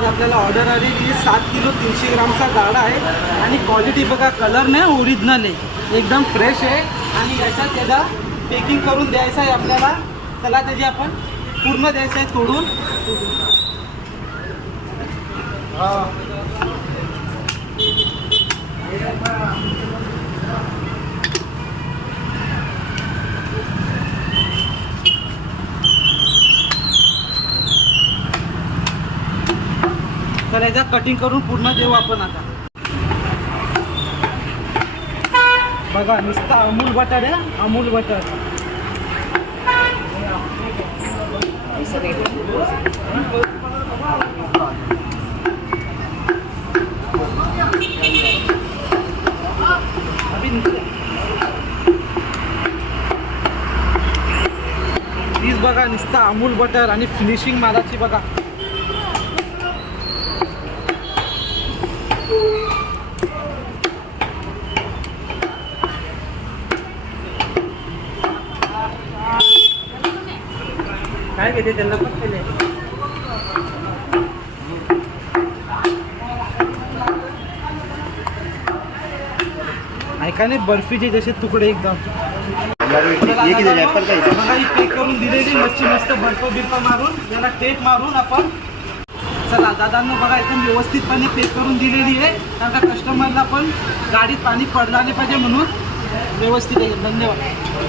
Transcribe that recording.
आज आपल्याला ऑर्डर आलेली 7 किलो 300 ग्रामचा गाडा आहे आणि क्वालिटी बघा, कलर नाही ओरिजिनल आहे, एकदम फ्रेश आहे आणि याच्यात त्याला पॅकिंग करून द्यायचं आहे आपल्याला. चला त्याची आपण पूर्ण द्यायचं आहे तोडून. तर याचा कटिंग करून पूर्ण देऊ आपण. आता बघा नुसता अमूल बटर आहे, अमूल बटर. प्लीज बघा नुसता अमूल बटर आणि फिनिशिंग मालाची बघा. काय घेते त्यांना पण केले. ऐका नाही, बर्फीचे जसे तुकडे एकदम. बघा ही पेक करून दिलेली मच्छी मस्त बर्फ बिर्फ मारून याला टेप मारून आपण. चला दादांना बघा एकदम व्यवस्थितपणे पेक करून दिलेली आहे, कारण का कस्टमरला पण गाडीत पाणी पडलं नाही पाहिजे म्हणून व्यवस्थित आहे. धन्यवाद.